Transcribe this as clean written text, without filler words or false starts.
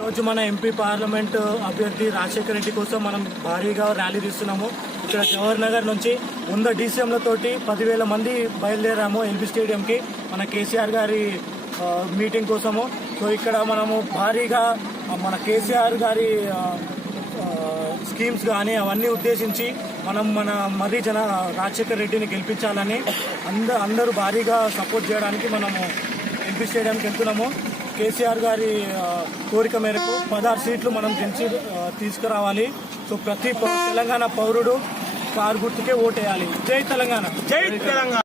రోజు మన MP parliament అభ్యర్థి రాజశేఖర రెడ్డి కోసం మనం భారీగా ర్యాలీ తీస్తున్నాము. ఇక్కడ జవహర్ నగర్ నుంచి 100 DCMలతోటి 10,000 మంది బయలుదేరాము ఎల్బీ స్టేడియంకి మన కేసీఆర్ గారి మీటింగ్ కోసము. సో ఇక్కడ మనము భారీగా మన కేసీఆర్ గారి స్కీమ్స్ కానీ అవన్నీ ఉద్దేశించి మనం మన మర్రి రాజశేఖర రెడ్డిని గెలిపించాలని అందరూ భారీగా సపోర్ట్ చేయడానికి మనము ఎంపీ స్టేడియంకి వెళ్తున్నాము. కేసీఆర్ గారి కోరిక మేరకు 16 సీట్లు మనం గెలిచి తీసుకురావాలి. సో ప్రతి తెలంగాణ పౌరుడు కారు గుర్తుకే ఓటేయాలి. జై తెలంగాణ, జై తెలంగాణ.